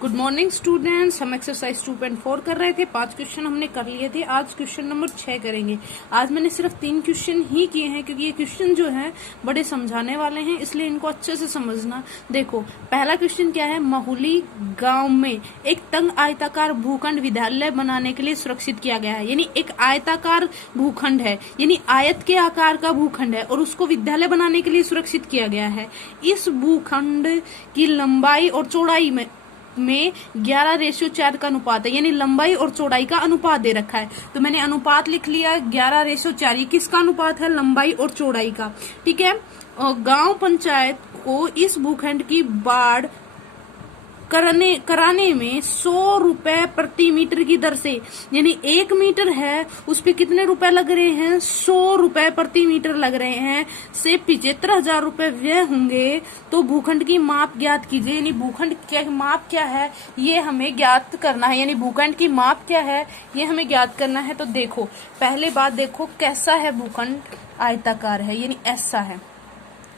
Good morning students. हम exercise 2.4 कर रहे थे। 5 क्वेश्चन हमने कर लिए थे। आज क्वेश्चन नंबर 6 करेंगे। आज मैंने सिर्फ 3 क्वेश्चन ही किए हैं क्योंकि ये क्वेश्चन जो है बड़े समझाने वाले हैं, इसलिए इनको अच्छे से समझना। देखो, पहला क्वेश्चन क्या है। माहुली गांव में एक तंग आयताकार भूखंड विद्यालय बनाने के लिए सुरक्षित किया गया है। यानी एक आयताकार भूखंड है, यानी आयत के आकार का भूखंड है और उसको विद्यालय बनाने के लिए सुरक्षित किया गया है। इस भूखंड की लंबाई और चौड़ाई में 11:4 का अनुपात है, यानी लंबाई और चौड़ाई का अनुपात दे रखा है। तो मैंने अनुपात लिख लिया 11:4। ये किसका अनुपात है? लंबाई और चौड़ाई का। ठीक है। और गांव पंचायत को इस भूखंड की बाढ़ कराने में 100 रुपए प्रति मीटर की दर से, यानी 1 मीटर है उस पे कितने रुपए लग रहे हैं? 100 रुपए प्रति मीटर लग रहे हैं, से 75,000 रुपए व्यय होंगे। तो भूखंड की माप ज्ञात कीजिए। यानी भूखंड क्या माप क्या है ये हमें ज्ञात करना है। यानी भूखंड की माप क्या है ये हमें ज्ञात करना है। तो देखो, पहले बात देखो कैसा है भूखंड। आयताकार है, यानी ऐसा है,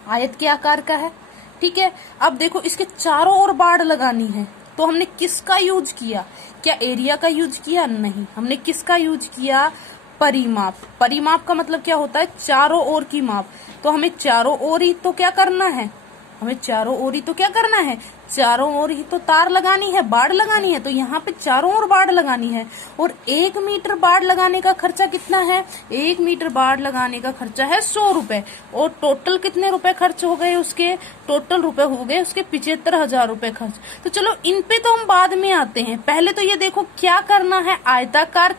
आयत के आकार का है। ठीक है। अब देखो, इसके चारों ओर बाड़ लगानी है तो हमने किसका यूज किया? क्या एरिया का यूज किया? नहीं, हमने किसका यूज किया? परिमाप। परिमाप का मतलब क्या होता है? चारों ओर की माप। तो हमें चारों ओर ही तो क्या करना है? हमें चारों ओर ही तो क्या करना है? चारों ओर ही तो तार लगानी है, बाड़ लगानी है। तो यहाँ पे चारों ओर बाड़ लगानी है। और 1 मीटर बाड़ लगाने का खर्चा कितना है? 1 मीटर बाड़ लगाने का खर्चा है 100 रुपए। और टोटल कितने रुपए खर्च हो गए उसके? टोटल रुपए हो गए उसके 75,000 रुपए खर्च। तो चलो इन पे तो हम बाद में आते हैं। पहले तो ये देखो क्या करना है। आयताकार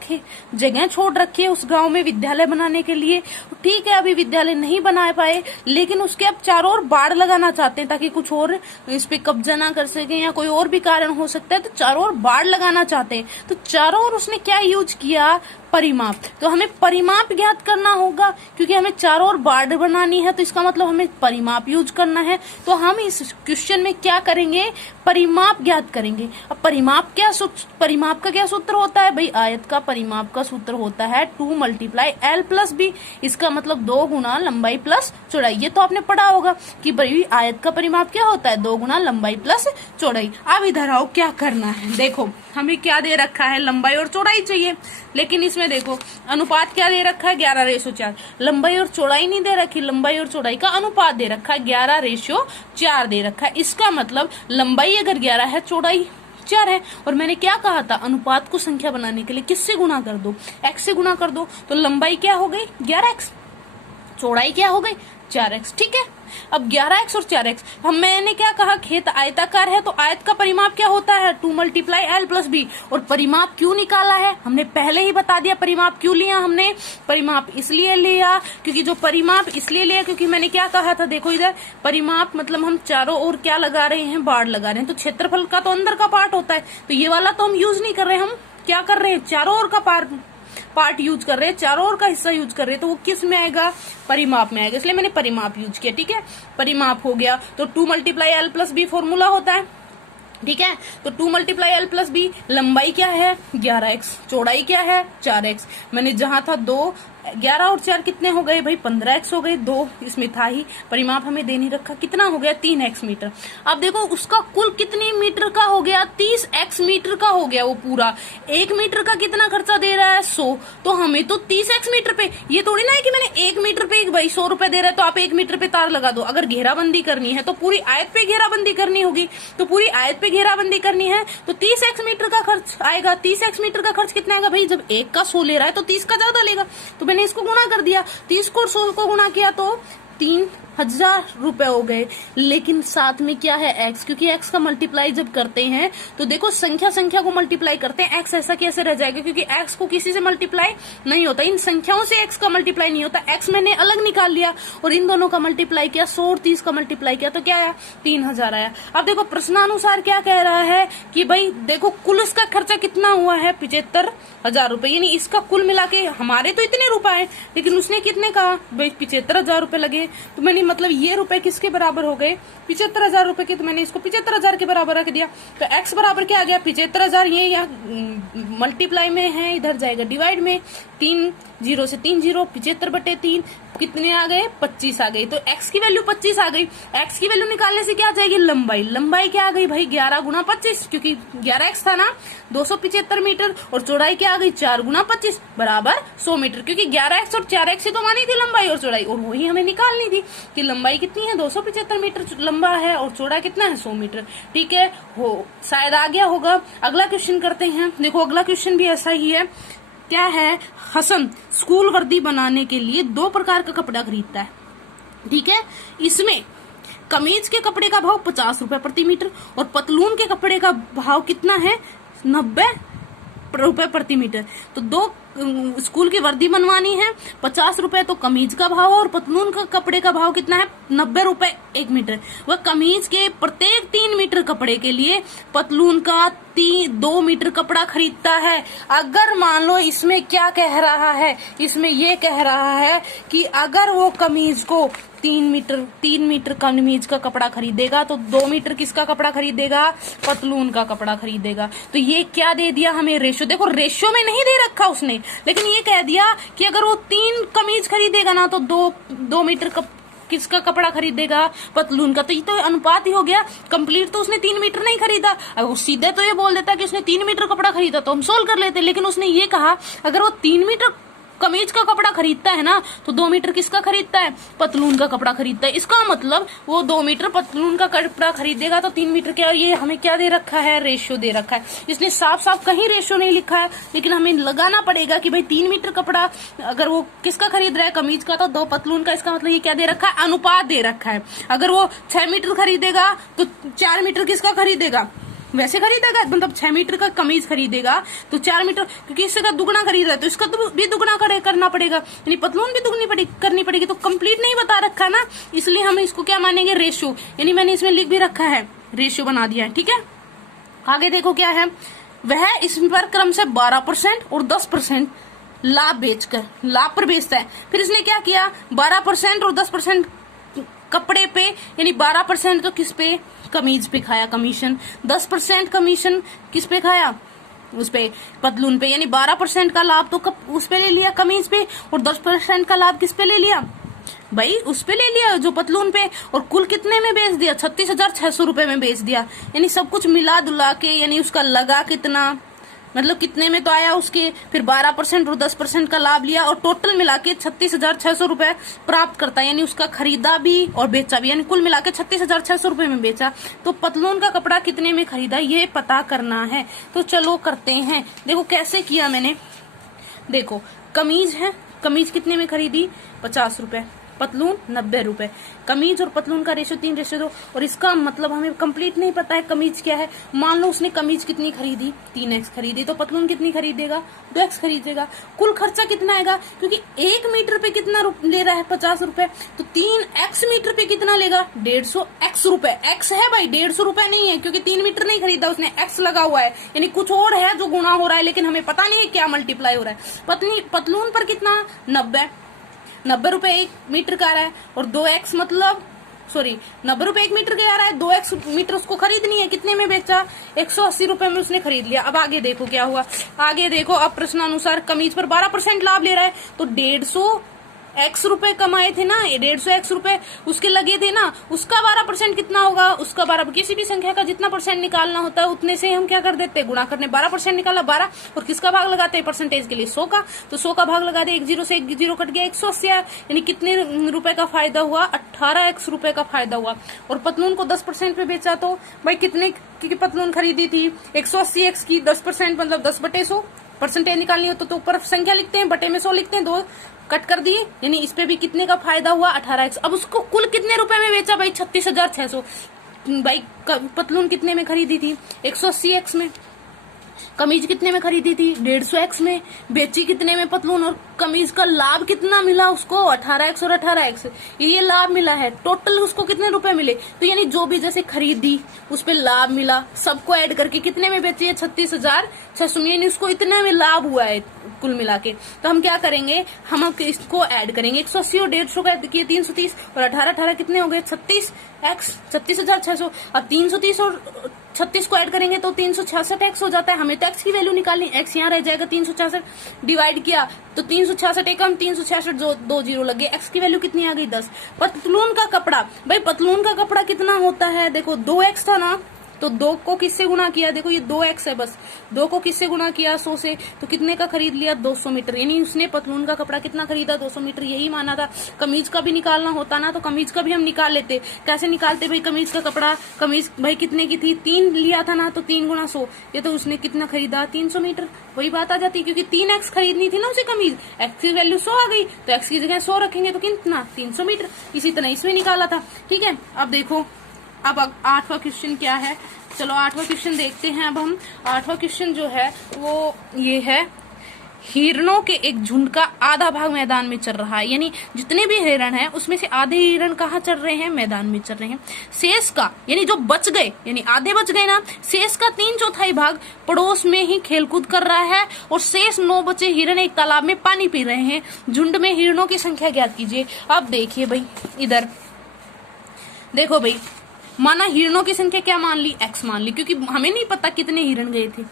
जगह छोड़ रखी है उस गांव में विद्यालय बनाने के लिए। ठीक है, अभी विद्यालय नहीं बना पाए, लेकिन उसके अब चारों ओर बाड़ लगाना चाहते हैं ताकि कुछ और इस पे कब्जा ना कर सके या कोई और भी कारण हो सकता है। तो चारों ओर बाड़ लगाना चाहते हैं। तो चारों ओर उसने क्या यूज किया? परिमाप। तो हमें परिमाप ज्ञात करना होगा क्योंकि हमें चारों ओर बाड़ बनानी है, तो इसका मतलब हमें परिमाप यूज करना है। तो हम इस क्वेश्चन में क्या करेंगे? परिमाप ज्ञात करेंगे। अब परिमाप का क्या सूत्र होता है भाई? आयत का परिमाप का सूत्र होता है 2 × L+B। इसका मतलब 2 गुना लंबाई प्लस चौड़ाई। ये तो आपने पढ़ा होगा कि भाई आयत का परिमाप क्या होता है? 2 गुना लंबाई प्लस चौड़ाई। अब इधर आओ, क्या करना है। देखो, हमें क्या दे रखा है? लंबाई और चौड़ाई चाहिए, लेकिन इसमें देखो अनुपात क्या दे रखा है? 11:4। लंबाई और चौड़ाई नहीं दे रखी, लंबाई और चौड़ाई का अनुपात दे रखा है 11:4 दे रखा है। इसका मतलब लंबाई अगर 11 है, चौड़ाई 4 है। और मैंने क्या कहा था? अनुपात को संख्या बनाने के लिए किससे गुणा कर दो? x से गुणा कर दो। तो लंबाई क्या हो गई? 11x। चौड़ाई क्या हो गई? 4x। ठीक है। अब 11x और 4x। हम मैंने क्या कहा? खेत आयताकार है तो आयत का परिमाप क्या होता है? 2 × L+B। और परिमाप क्यों निकाला है? हमने पहले ही बता दिया। परिमाप क्यों लिया हमने? परिमाप इसलिए लिया क्योंकि जो परिमाप इसलिए लिया क्योंकि मैंने क्या कहा था? देखो इधर, परिमाप मतलब हम चारों ओर क्या लगा रहे हैं? बाड़ लगा रहे हैं। तो क्षेत्रफल का तो अंदर का पार्ट होता है, तो ये वाला तो हम यूज नहीं कर रहे। हम क्या कर रहे हैं? चारों ओर का पार्ट यूज कर रहे हैं, चारों ओर का हिस्सा यूज कर रहे हैं। तो वो किस में आएगा? परिमाप में आएगा, इसलिए मैंने परिमाप यूज किया। ठीक है, परिमाप हो गया। तो 2 × L+B फॉर्मूला होता है। ठीक है, तो 2 × L+B। लंबाई क्या है? 11x। चौड़ाई क्या है? 4x। मैंने जहां था 2, 11 और 4 कितने हो गए भाई? 15x हो गए। 2 इसमें था ही, परिमाप हमें दे नहीं रखा। कितना हो गया? 3x metre. अब देखो उसका कुल कितने मीटर का हो गया? 30x मीटर का हो गया वो पूरा। 1 मीटर का कितना खर्चा दे रहा है? 100। तो हमें तो 30x मीटर पे, ये थोड़ी ना है कि मैंने 1 मीटर पे भाई 100 रुपए दे रहा है तो आप 1 मीटर पे तार लगा दो। अगर घेराबंदी करनी है तो पूरी आयत पे घेराबंदी करनी होगी। तो पूरी आयत पे घेराबंदी करनी है तो 30x मीटर का खर्च आएगा। 30x मीटर का खर्च कितना आएगा भाई? जब 1 का 100 ले रहा है तो 30 का ज्यादा लेगा। तो मैंने इसको गुणा कर दिया। 30 को 100 को गुणा किया तो 3,000 रुपए हो गए। लेकिन साथ में क्या है? x। क्योंकि x का मल्टीप्लाई जब करते हैं तो देखो संख्या को मल्टीप्लाई करते हैं। x ऐसा कैसे रह जाएगा? क्योंकि x को किसी से मल्टीप्लाई नहीं होता, इन संख्याओं से x का मल्टीप्लाई नहीं होता। x मैंने अलग निकाल लिया और इन दोनों का मल्टीप्लाई किया, 100 और 30 का मल्टीप्लाई किया तो क्या आया? 3,000 आया। अब देखो प्रश्नानुसार क्या कह रहा है कि भाई देखो कुल इसका खर्चा कितना हुआ है? 75,000 रुपए। यानी इसका कुल मिला के हमारे तो इतने रुपए है, लेकिन उसने कितने कहा? भाई 75,000 रुपए लगे। तो मैंने मतलब ये रुपए किसके बराबर हो गए, 75,000 रुपए के। तो मैंने इसको 75,000 के बराबर रख दिया। तो x बराबर क्या आ गया, 75,000। ये यहाँ मल्टीप्लाई में है, इधर जाएगा डिवाइड में, 3 0 से 3 0, 75/3 कितने आ गए, 25 आ गई। तो x की वैल्यू 25 आ गई। x की वैल्यू निकालने से क्या आ जाएगी, लंबाई। लंबाई क्या आ गई भाई, 11 गुना 25, क्योंकि 11x था ना, 275 मीटर, और चौड़ाई क्या आ गई, 4 गुना 25 बराबर 100 मीटर, क्योंकि 11x और 4x से तो मानी थी लंबाई और चौड़ाई, और वही हमें निकालनी थी कि लंबाई कितनी है, 275 मीटर लंबा है, और चौड़ा कितना है, 100 मीटर। ठीक है, हो शायद आ गया होगा। अगला क्वेश्चन करते हैं। देखो अगला क्वेश्चन भी ऐसा ही है। क्या है, हसन स्कूल वर्दी बनाने के लिए 2 प्रकार का कपड़ा खरीदता है। ठीक है, इसमें कमीज के कपड़े का भाव 50 रुपए प्रति मीटर, और पतलून के कपड़े का भाव कितना है, 90 रुपए प्रति मीटर। तो 2 स्कूल की वर्दी बनवानी है, 50 रुपए तो कमीज का भाव, और पतलून का कपड़े का भाव कितना है, 90 रुपए 1 मीटर। वह कमीज के प्रत्येक 3 मीटर कपड़े के लिए पतलून का 2 मीटर कपड़ा खरीदता है। अगर मान लो इसमें क्या कह रहा है, इसमें ये कह रहा है कि अगर वो कमीज को 3 मीटर कमीज का कपड़ा खरीदेगा तो 2 मीटर किसका कपड़ा खरीदेगा, पतलून का कपड़ा खरीदेगा। तो ये क्या दे दिया हमें, रेशो। देखो रेशो में नहीं दे रखा उसने, लेकिन ये कह दिया कि अगर वो 3 कमीज खरीदेगा ना तो 2 मीटर किसका कपड़ा खरीदेगा, पतलून का। तो ये तो अनुपात ही हो गया कंप्लीट। तो उसने 3 मीटर नहीं खरीदा। अगर वो सीधे तो ये बोल देता कि उसने 3 मीटर कपड़ा खरीदा तो हम सोल्व कर लेते, लेकिन उसने ये कहा अगर वो 3 मीटर कमीज का कपड़ा खरीदता है ना तो 2 मीटर किसका खरीदता है, पतलून का कपड़ा खरीदता है। इसका मतलब वो 2 मीटर पतलून का कपड़ा खरीदेगा तो 3 मीटर क्या, ये हमें क्या दे रखा है, रेशियो दे रखा है। इसने साफ साफ कहीं रेशियो नहीं लिखा है, लेकिन हमें लगाना पड़ेगा कि भाई 3 मीटर कपड़ा अगर वो किसका खरीद रहा है, कमीज का, तो 2 पतलून का। इसका मतलब ये क्या दे रखा है, अनुपात दे रखा है। अगर वो 6 मीटर खरीदेगा तो 4 मीटर किसका खरीदेगा, वैसे खरीदेगा, मतलब 6 मीटर का कमीज खरीदेगा तो 4 मीटर, क्योंकि इसका दुगना खरीद रहा है तो इसका तो भी दुगना करना पड़ेगा, यानी पतलून भी दुगनी करनी पड़ेगी। तो कंप्लीट नहीं बता रखा ना, इसलिए हम इसको क्या मानेंगे, रेशियो। यानी मैंने इसमें लिख भी रखा है, रेशियो बना दिया है। ठीक है, आगे देखो क्या है, वह इस पर क्रम से 12% और 10% लाभ बेचकर लाभ पर बेचता है। फिर इसने क्या किया, 12% और 10% कपड़े पे, यानी 12% तो किस पे, कमीज पे खाया कमीशन, 10% कमीशन किस पे खाया, उस पे पतलून पे, यानी 12% का लाभ तो उस पे ले लिया कमीज पे, और 10% का लाभ किस पे ले लिया भाई, उस पे ले लिया जो पतलून पे। और कुल कितने में बेच दिया, 36,600 रुपए में बेच दिया। यानी सब कुछ मिला दुला के, यानी उसका लगा कितना, मतलब कितने में तो आया उसके, फिर 12% और 10% का लाभ लिया, और टोटल मिला के 36,600 रुपए प्राप्त करता है। यानी उसका खरीदा भी और बेचा भी, यानी कुल मिला के 36,600 रुपए में बेचा। तो पतलून का कपड़ा कितने में खरीदा ये पता करना है। तो चलो करते हैं। देखो कैसे किया मैंने, देखो कमीज है, कमीज कितने में खरीदी, 50 रुपए, पतलून 90 रुपए। कमीज और पतलून का रेशो 3:2, और इसका मतलब हमें कंप्लीट नहीं पता है कमीज क्या है। मान लो उसने कमीज कितनी खरीदी, 3x खरीदी, तो पतलून कितनी खरीदेगा, 2x खरीदेगा। कुल खर्चा कितना आएगा, क्योंकि 1 मीटर पे कितना ले रहा है, 50 रुपए, तो 3x मीटर पे कितना लेगा, 150x रुपए। x है भाई, 150 रुपए नहीं है, क्योंकि 3 मीटर नहीं खरीदा उसने, x लगा हुआ है, यानी कुछ और है जो गुणा हो रहा है, लेकिन हमें पता नहीं है क्या मल्टीप्लाई हो रहा है। पतलून पर कितना, 90 रुपए 1 मीटर का आ रहा है, और 2x मतलब 90 रुपए 1 मीटर के आ रहा है, 2x मीटर उसको खरीदनी है। कितने में बेचा, 180 रुपए में उसने खरीद लिया। अब आगे देखो क्या हुआ, आगे देखो, अब प्रश्नानुसार कमीज पर 12% लाभ ले रहा है, तो 150x रुपए कमाए थे ना, 150x रुपए उसके लगे थे ना, उसका 12% कितना होगा, उसका 12, किसी भी संख्या का जितना परसेंट निकालना होता है उतने से हम क्या कर देते हैं, गुणा करने। 12% निकाला 12, और किसका भाग लगाते हैं परसेंटेज के लिए, 100 का, तो 100 का भाग लगा दे, 1 0 से 1 0 कट गया, 180 आया। यानी कितने रुपए का फायदा हुआ, 18x रुपए का फायदा हुआ। और पतलून को 10% पे बेचा, तो भाई कितने की पतलून खरीदी थी, 180x की 10% मतलब 10/100। परसेंटेज निकालनी हो तो ऊपर संख्या लिखते हैं, बटे में 100 लिखते हैं, 2 कट कर दिए, यानी इस पे भी कितने का फायदा हुआ, 18x। अब उसको कुल कितने रुपए में बेचा भाई, 36,600। भाई पतलून कितने में खरीदी थी, 180x में, कमीज कितने में खरीदी थी? 150x में। बेची कितने में पतलून? और कमीज का लाभ कितना मिला उसको? 18x और 18x, ये लाभ मिला है। टोटल उसको कितने रुपए मिले? तो यानी जो भी जैसे खरीदी उस पे लाभ मिला, सबको ऐड करके कितने में बेची है? 36,600, यानी उसको इतने में लाभ हुआ है कुल मिला के। तो हम क्या करेंगे, हम इसको ऐड करेंगे। 180 और 150 का ऐड किए 330, और 18 कितने हो गए? 36x, 36,600। अब 330 और 36 को ऐड करेंगे तो 366x हो जाता है। हमें तो x की वैल्यू निकालनी, x यहाँ रह जाएगा। 366 डिवाइड किया तो 366 एकम 366, जो 2 जीरो लगे। x की वैल्यू कितनी आ गई? 10। पतलून का कपड़ा, भाई पतलून का कपड़ा कितना होता है? देखो 2x था ना, तो 2 को किससे गुना किया? देखो ये 2x है, बस 2 को किससे गुना किया? 100 से। तो कितने का खरीद लिया? 200 मीटर। यानी उसने पतलून का कपड़ा कितना खरीदा? 200 मीटर। यही माना था। कमीज का भी निकालना होता ना, तो कमीज का भी हम निकाल लेते। कैसे निकालते भाई कमीज का कपड़ा? कमीज भाई कितने की थी? 3 लिया था ना, तो 3 गुना 100, ये तो उसने कितना खरीदा? 300 मीटर। वही बात आ जाती, क्योंकि 3x खरीदनी थी ना उसे कमीज, x की वैल्यू 100 आ गई, तो x की जगह 100 रखेंगे तो कितना? 300 मीटर। इसी तरह इसमें निकाला था। ठीक है, अब देखो अब 8वां क्वेश्चन क्या है। चलो 8वां क्वेश्चन देखते हैं। अब हम 8वां क्वेश्चन जो है वो ये है, हिरणों के एक झुंड का आधा भाग मैदान में चल रहा है। यानी जितने भी हिरण हैं उसमें से आधे हिरण कहाँ चल रहे हैं? मैदान में चल रहे हैं। शेष का, यानी जो बच गए, यानी आधे बच गए ना, शेष का 3/4 भाग पड़ोस में ही खेलकूद कर रहा है, और शेष 9 बचे हिरण एक तालाब में पानी पी रहे हैं। झुंड में हिरणों की संख्या ज्ञात कीजिए। अब देखिए भाई, इधर देखो भाई, माना हिरणों की संख्या क्या मान ली? x मान ली, क्योंकि हमें नहीं पता कितने हिरण गए थे,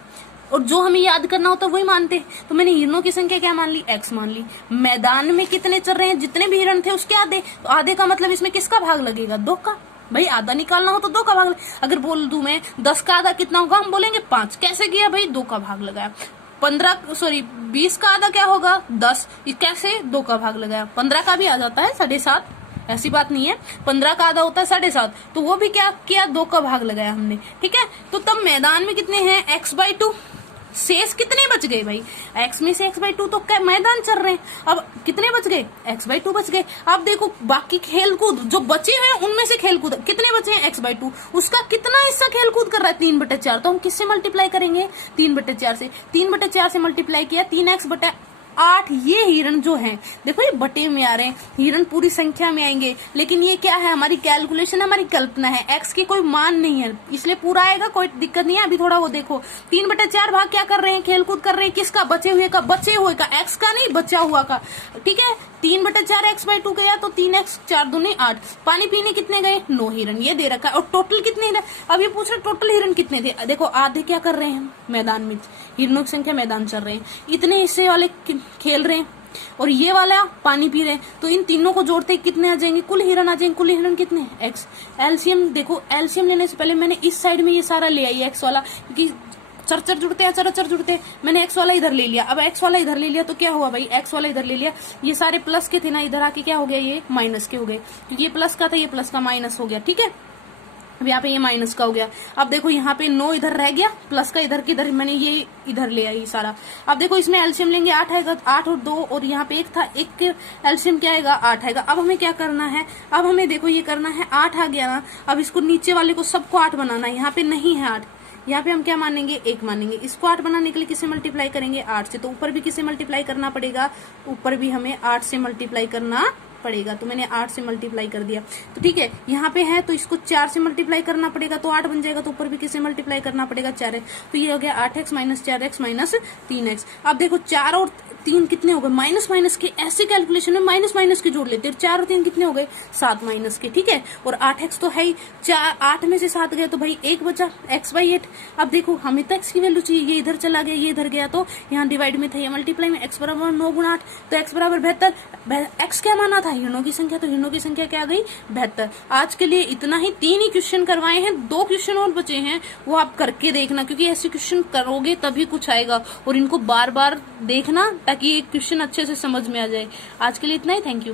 और जो हमें याद करना होता वही मानते। तो मैंने हिरणों की संख्या क्या मान ली? x मान ली। मैदान में कितने चल रहे हैं? जितने भी हिरण थे उसके आधे। तो आधे का मतलब इसमें किसका भाग लगेगा? 2 का। भाई आधा निकालना हो तो 2 का भाग अगर बोल दूं मैं 10 का आधा कितना होगा, हम बोलेंगे 5। कैसे किया भाई? 2 का भाग लगाया। 20 का आधा क्या होगा? 10। कैसे? 2 का भाग लगाया। 15 का भी आ जाता है 7.5, ऐसी बात नहीं है। 15 का आधा होता है 7.5, तो वो भी क्या किया? 2 का भाग लगाया हमने। ठीक है, तो तब मैदान में कितने हैं? x/2। शेष कितने बच गए भाई? x में से x/2 तो क्या मैदान चल रहे हैं। अब कितने बच गए? x/2 बच गए। अब देखो बाकी खेलकूद जो बचे हैं उनमें से खेलकूद कितने बचे हैं? x/2। उसका कितना हिस्सा खेलकूद कर रहा है? 3/4। तो हम किससे मल्टीप्लाई करेंगे? 3/4 से। 3/4 से मल्टीप्लाई किया 3x/8। ये हिरण जो है, देखो ये बटे में आ रहे हैं, हिरण पूरी संख्या में आएंगे, लेकिन ये क्या है? हमारी कैलकुलेशन, हमारी कल्पना है। x की कोई मान नहीं है, इसलिए पूरा आएगा, कोई दिक्कत नहीं है। अभी थोड़ा वो देखो, 3/4 भाग क्या कर रहे हैं? खेलकूद कर रहे हैं। किसका? बचे हुए का। बचे हुए का, x का नहीं, बचा हुआ का। ठीक है, 3/4 x/2 गया तो 3x, 4 दूनी 8। पानी पीने कितने गए? 9 हिरण, ये दे रखा है। और टोटल कितने हिरण? अब ये पूछ रहे टोटल हिरण कितने थे। देखो आधे क्या कर रहे हैं? मैदान में, हिरणों की संख्या मैदान चल रहे हैं, इतने हिस्से वाले खेल रहे हैं, और ये वाला पानी पी रहे हैं। तो इन तीनों को जोड़ते कितने आ जाएंगे? कुल हिरण आ जाएंगे। कुल हिरण कितने? x। एलसीएम देखो, एलसीएम लेने से पहले मैंने इस साइड में ये सारा ले आई x वाला, क्योंकि चरचर जुड़ते हैं, चरचर जुड़ते हैं। मैंने x वाला इधर ले लिया। अब x वाला इधर ले लिया तो क्या हुआ भाई? x वाला इधर ले लिया, ये सारे प्लस के थे ना, इधर आके क्या हो गया? ये माइनस के हो गए, क्योंकि ये प्लस का था, ये प्लस का माइनस हो गया। ठीक है, अब यहाँ पे ये माइनस का हो गया। अब देखो यहाँ पे 9 इधर रह गया, प्लस का इधर किधर, मैंने ये इधर ले आई सारा। अब देखो इसमें एलसीएम लेंगे, 8 आएगा, 8 और 2, और यहाँ पे 1 था, 1 के एलसीएम क्या आएगा? 8 आएगा। अब हमें क्या करना है? अब हमें देखो ये करना है, 8 आ गया ना, अब इसको नीचे वाले को सबको 8 बनाना है। यहाँ पे नहीं है 8, यहाँ पे हम क्या मानेंगे? 1 मानेंगे। इसको 8 बनाने के लिए किससे मल्टीप्लाई करेंगे? 8 से। तो ऊपर भी किससे मल्टीप्लाई करना पड़ेगा? ऊपर भी हमें 8 से मल्टीप्लाई करना पड़ेगा। तो मैंने 8 से मल्टीप्लाई कर दिया। तो ठीक है, यहाँ पे है तो इसको 4 से मल्टीप्लाई करना पड़ेगा, तो 8 बन जाएगा। तो ऊपर भी किससे मल्टीप्लाई करना पड़ेगा? 4 है। तो ये हो गया 8x - 4x - 3x। अब देखो 4 और 3 कितने हो गए? माइनस माइनस के। ऐसे कैलकुलेशन में माइनस माइनस के जोड़ लेते हैं। 4 और 3 कितने हो गए? 7 माइनस के। ठीक है, और 8x तो है ही, 8 में से 7 गए तो भाई 1 बचा, x/8। अब देखो हमें तो x की वैल्यू चाहिए, ये इधर चला गया, ये इधर गया, तो यहाँ डिवाइड में था, ये मल्टीप्लाई में, x बराबर 9 × 8, तो x बराबर 72। x क्या माना था? हिरणों की संख्या, तो हिरणों की संख्या क्या आ गई? 72। आज के लिए इतना ही, 3 ही क्वेश्चन करवाए हैं, 2 क्वेश्चन और बचे हैं, वो आप करके देखना, क्योंकि ऐसे क्वेश्चन करोगे तभी कुछ आएगा, और इनको बार बार देखना ताकि एक क्वेश्चन अच्छे से समझ में आ जाए। आज के लिए इतना ही, थैंक यू।